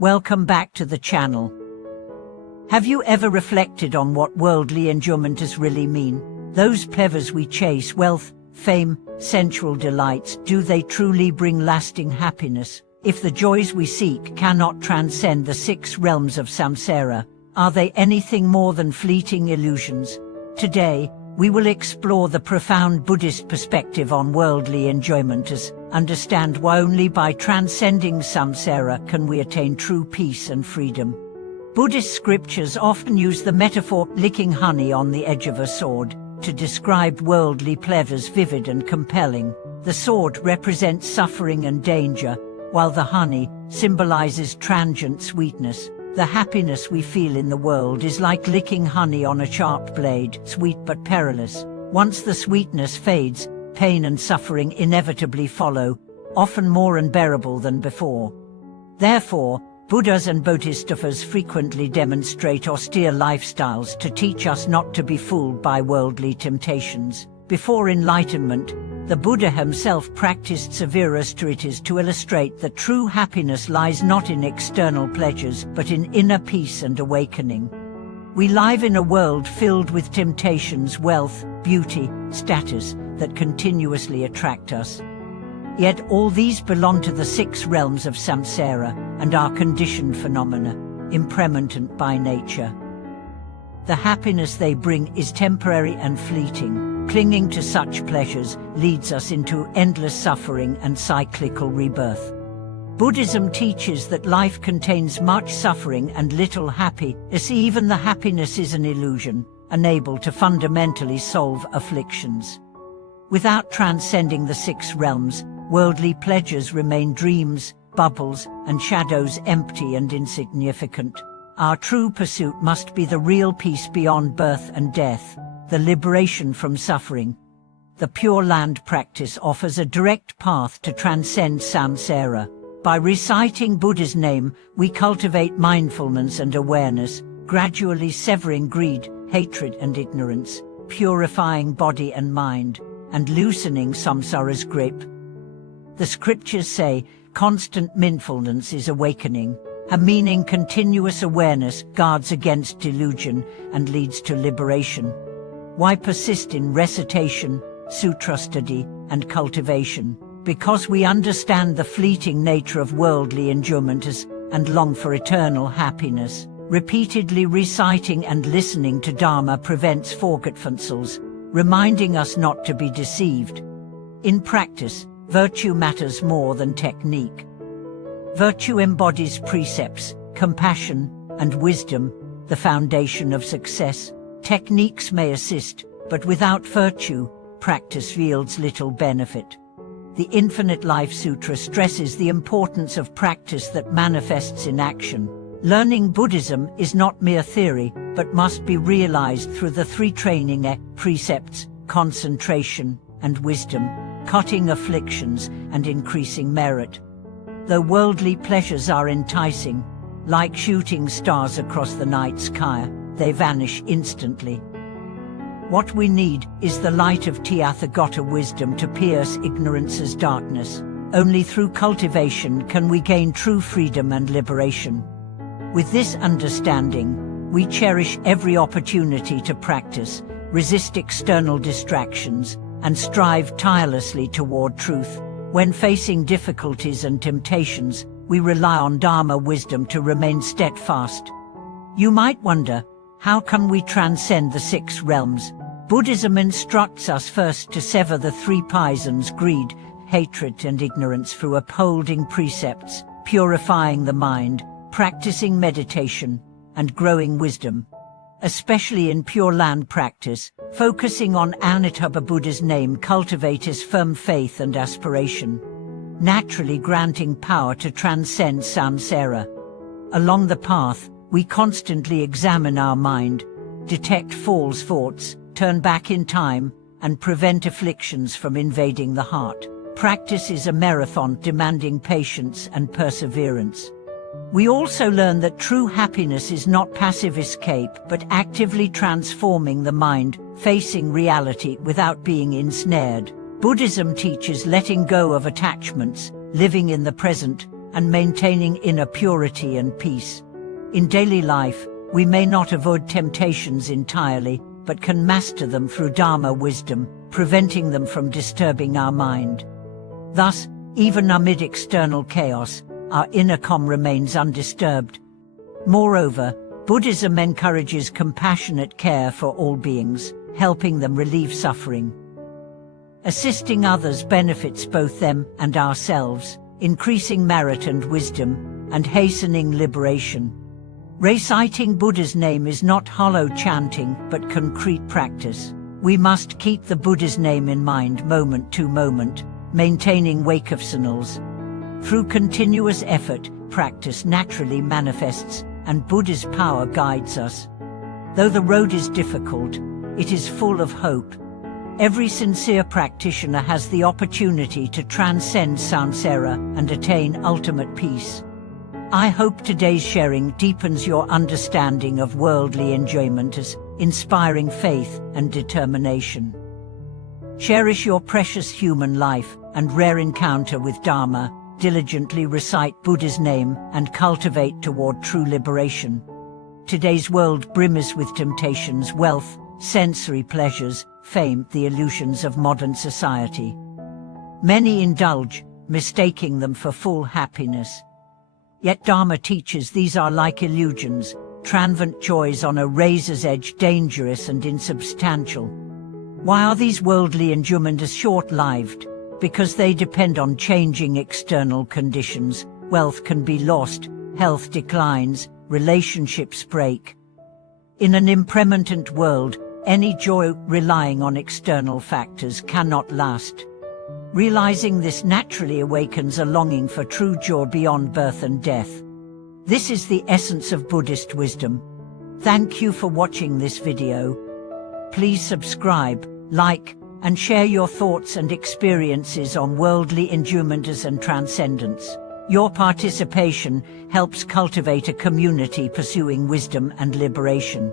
Welcome back to the channel. Have you ever reflected on what worldly enjoyments really mean? Those pleasures we chase, wealth, fame, sensual delights, do they truly bring lasting happiness? If the joys we seek cannot transcend the 6 realms of samsara, are they anything more than fleeting illusions? Today, we will explore the profound Buddhist perspective on worldly enjoyments, understand why only by transcending samsara can we attain true peace and freedom. Buddhist scriptures often use the metaphor licking honey on the edge of a sword to describe worldly pleasures vivid and compelling. The sword represents suffering and danger, while the honey symbolizes transient sweetness. The happiness we feel in the world is like licking honey on a sharp blade, sweet but perilous. Once the sweetness fades, pain and suffering inevitably follow, often more unbearable than before. Therefore, Buddhas and Bodhisattvas frequently demonstrate austere lifestyles to teach us not to be fooled by worldly temptations. Before enlightenment, the Buddha himself practiced severe austerities to illustrate that true happiness lies not in external pleasures but in inner peace and awakening. We live in a world filled with temptations, wealth, beauty, status that continuously attract us. Yet all these belong to the 6 realms of samsara and are conditioned phenomena, impermanent by nature. The happiness they bring is temporary and fleeting. Clinging to such pleasures leads us into endless suffering and cyclical rebirth. Buddhism teaches that life contains much suffering and little happiness. Even the happiness is an illusion, unable to fundamentally solve afflictions. Without transcending the 6 realms, worldly pleasures remain dreams, bubbles, and shadows, empty and insignificant. Our true pursuit must be the real peace beyond birth and death, the liberation from suffering. The Pure Land practice offers a direct path to transcend samsara. By reciting Buddha's name, we cultivate mindfulness and awareness, gradually severing greed, hatred and ignorance, purifying body and mind, and loosening samsara's grip. The scriptures say, constant mindfulness is awakening, meaning continuous awareness guards against delusion and leads to liberation. Why persist in recitation, sutra study, and cultivation? Because we understand the fleeting nature of worldly enjoyments and long for eternal happiness. Repeatedly reciting and listening to Dharma prevents forgetfulness, reminding us not to be deceived. In practice, virtue matters more than technique. Virtue embodies precepts, compassion, and wisdom, the foundation of success. Techniques may assist, but without virtue, practice yields little benefit. The Infinite Life Sutra stresses the importance of practice that manifests in action. Learning Buddhism is not mere theory, but must be realized through the 3 training precepts, concentration, and wisdom, cutting afflictions and increasing merit. Though worldly pleasures are enticing, like shooting stars across the night sky, they vanish instantly. What we need is the light of Tathagata wisdom to pierce ignorance's darkness. Only through cultivation can we gain true freedom and liberation. With this understanding, we cherish every opportunity to practice, resist external distractions, and strive tirelessly toward truth. When facing difficulties and temptations, we rely on Dharma wisdom to remain steadfast. You might wonder, how can we transcend the 6 realms? Buddhism instructs us first to sever the 3 poisons: greed, hatred and ignorance through upholding precepts, purifying the mind, practicing meditation, and growing wisdom. Especially in Pure Land practice, focusing on Amitabha Buddha's name cultivates firm faith and aspiration, naturally granting power to transcend samsara. Along the path, we constantly examine our mind, detect false thoughts, turn back in time, and prevent afflictions from invading the heart. Practice is a marathon demanding patience and perseverance. We also learn that true happiness is not passive escape but actively transforming the mind, facing reality without being ensnared. Buddhism teaches letting go of attachments, living in the present, and maintaining inner purity and peace. In daily life, we may not avoid temptations entirely, but can master them through Dharma wisdom, preventing them from disturbing our mind. Thus, even amid external chaos, our inner calm remains undisturbed. Moreover, Buddhism encourages compassionate care for all beings, helping them relieve suffering. Assisting others benefits both them and ourselves, increasing merit and wisdom, and hastening liberation. Reciting Buddha's name is not hollow chanting, but concrete practice. We must keep the Buddha's name in mind moment to moment, maintaining wakefulness. Through continuous effort, practice naturally manifests, and Buddha's power guides us. Though the road is difficult, it is full of hope. Every sincere practitioner has the opportunity to transcend samsara and attain ultimate peace. I hope today's sharing deepens your understanding of worldly enjoyment, inspiring faith and determination. Cherish your precious human life and rare encounter with Dharma, diligently recite Buddha's name and cultivate toward true liberation. Today's world brims with temptations, wealth, sensory pleasures, fame, the illusions of modern society. Many indulge, mistaking them for full happiness. Yet Dharma teaches these are like illusions, transient joys on a razor's edge, dangerous and insubstantial. Why are these worldly enjoyments short-lived? Because they depend on changing external conditions. Wealth can be lost, health declines, relationships break. In an impermanent world, any joy relying on external factors cannot last. Realizing this naturally awakens a longing for true joy beyond birth and death. This is the essence of Buddhist wisdom. Thank you for watching this video. Please subscribe, like, and share your thoughts and experiences on worldly enjoyments and transcendence. Your participation helps cultivate a community pursuing wisdom and liberation.